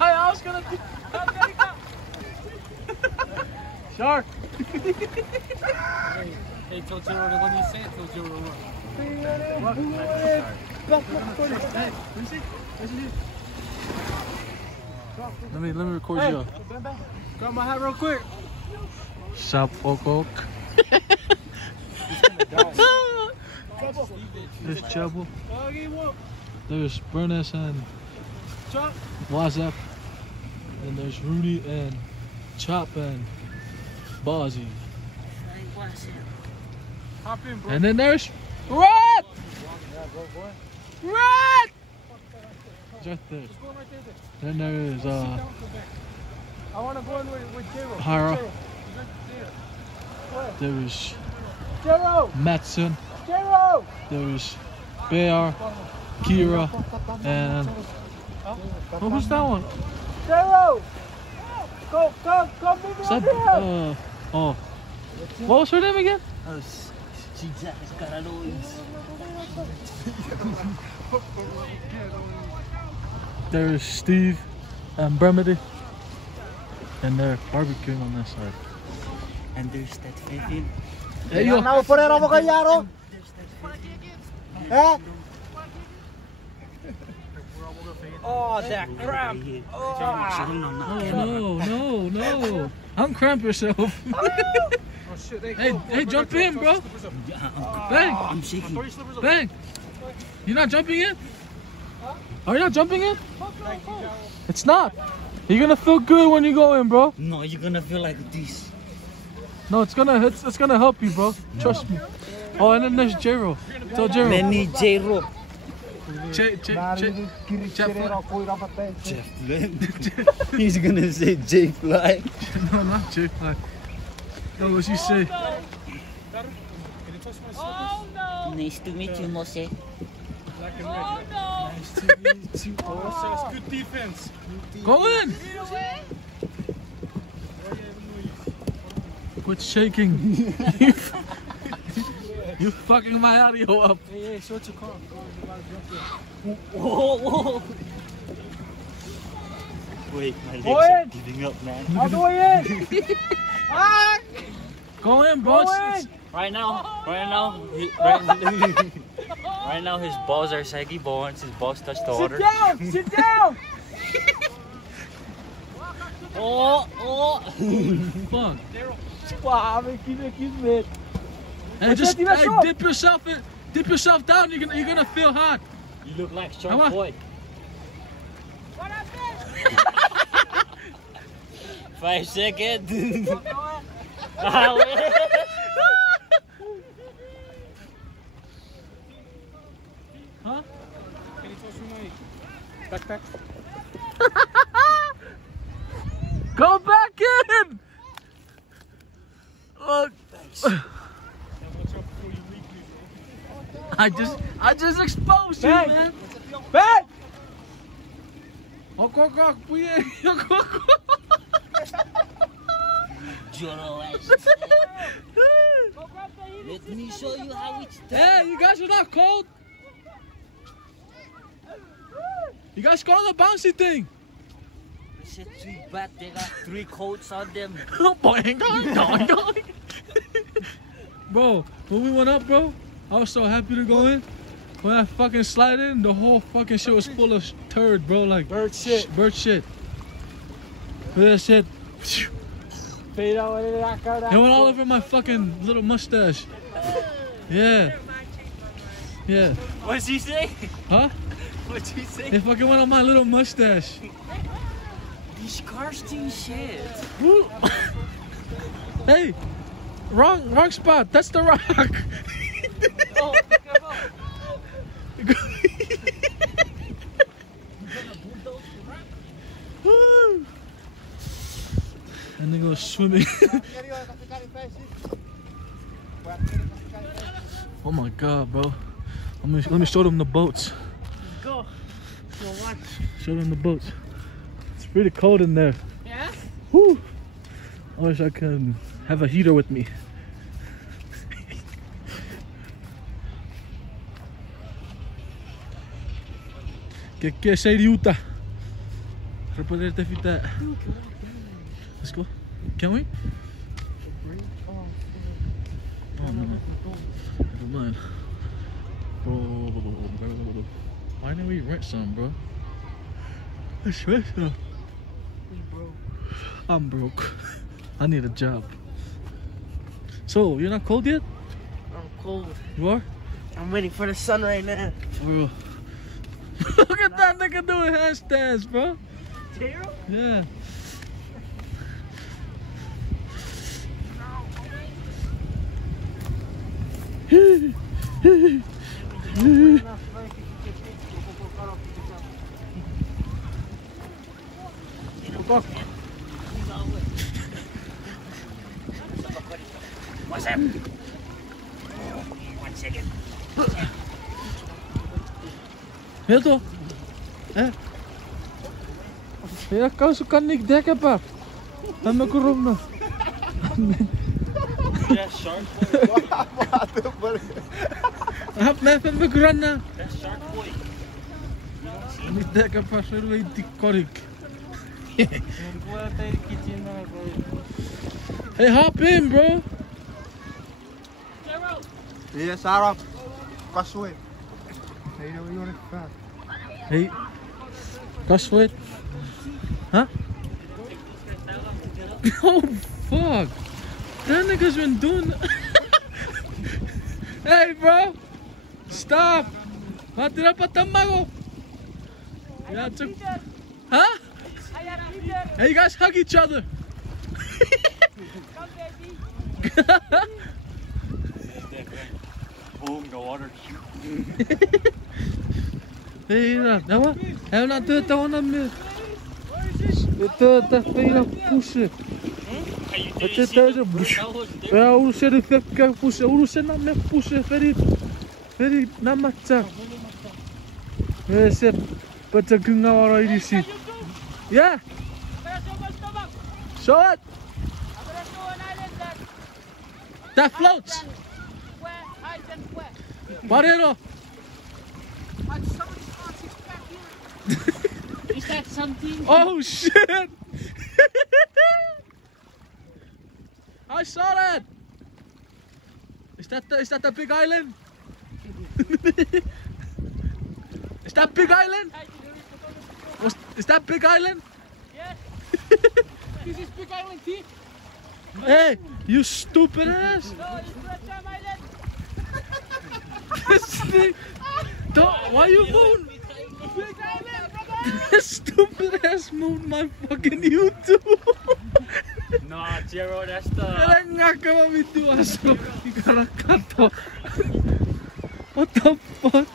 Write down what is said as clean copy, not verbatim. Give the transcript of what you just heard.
I was gonna. Shark. Hey, Totoro, let me say it, Totoro. Let me record you. Grab my hat real quick. Shop Okok. There's Chubble. There's Bernice and WhatsApp. And there's Rudy and Chop and Bozzy. Hop in, bro. And then there's Red! Red! Right there. Then there is I want to go in with Jero. Hara. What? There is Jero! Matson. Jero! There is Bear, Kira, and oh, who's that one? Jero! Go, move Is over that here! oh, what was her name again? There's Steve and Bremedy, and they're barbecuing on this side. And there's that Vivian. Hey, yo. Nou, voorheen mo kay Yaro? Eh? Oh, that cramp! No. Uncramp yourself. hey, jump in, bro. Bang. I'm shaking. Bang. You're not jumping in? Are you not jumping in? It's not. You're gonna feel good when you go in, bro. No, you're gonna feel like this. No, it's gonna help you, bro. Trust me. Oh, and then there's Jero. Tell Jero. Lenny J-Rock. Jeff. He's gonna say J-Fly. No, not Jeff. No, what you say? Oh no! Nice to meet you, Mose. Oh no! Nice to meet you. Oh, good defense. Go in. Quit shaking. You fucking my audio up. Hey, short your car. Whoa. Wait, my legs Go are in. giving up, man. I'll go in! Ah! Go in, bro. Go in! Right now, right now his balls are saggy, but once his balls touch the water. Sit down! Oh! Fuck. Suave, keep it. Hey, just dip yourself down. You're gonna feel hot. You look like Shark Boy. What happened? 5 seconds. Huh? Can you toss me my backpack? Go back in. Look. I just exposed you, Bang. man. Back! Oh, Let me show you how it's done. Hey, you guys are not cold? You guys go on the bouncy thing. It's too bad they got 3 coats on them. Boing, boing, boing. Bro, when we went up, bro, I was so happy to go in. When I fucking slide in, the whole fucking shit was full of turd, bro. Like Bird shit. Bird shit. That shit. Fade out in that car. It went all over my fucking little mustache. Yeah. Yeah. What'd he say? Huh? What'd he say? It fucking went on my little mustache. These cars do shit. Woo. Hey, wrong spot. That's the rock. Oh, Woo. And they go swimming. Oh my god, bro. Let me show them the boats. Go. Show them the boats. It's pretty cold in there. Yeah? Whew. I wish I could have a heater with me. Que sei de Utah. Pra poder ter feito that. Let's go. Can we? Oh no. Never mind. Bro. Why didn't we rent some, bro? Let's rent some. I'm broke. I need a job. So, you're not cold yet? I'm cold. You are? I'm waiting for the sun right now. Bro. Look at that nigga doing handstands, bro. J-Ro? Yeah. Fuck. What's up? 1 second. Ito. Ja, kau kan niet dekken, pa. Dan me kurung na. That shark boy. Hap na even me kurang na. That shark boy. Niet dekken, pa. Zo doe je die korik. Hey, hop in, bro. Yes, Arab. Kasway. Hey, you want it fast? Hey. Kaswit. Huh? Oh, fuck. That nigga's been doing Hey, bro. Stop. Wat tira pa tamago. Yeah, huh? Hey, you guys hug each other. Boom, the water. Hey, dawa. Hey, na tawa na me. Ito feira puxa. Ito tayo puxa. Ya urusan fekka puxa. Urusan na me puxa feri na matcha. Yes, but the gunga already see. Yeah. Show it. That floats. Barrero. Is that something? Oh shit! I saw that. Is that the big island? Is that big island? Is that big island? Yes. This is Big Island Tea. Hey, you stupid ass! No, it's Pratam Island. This thing. Don't. Why you moon? Big Island, brother. This stupid ass moon my fucking YouTube. Nah, J-Ro, that's the... Kailan nga ka mamito aso? Ikarakato. What the fuck?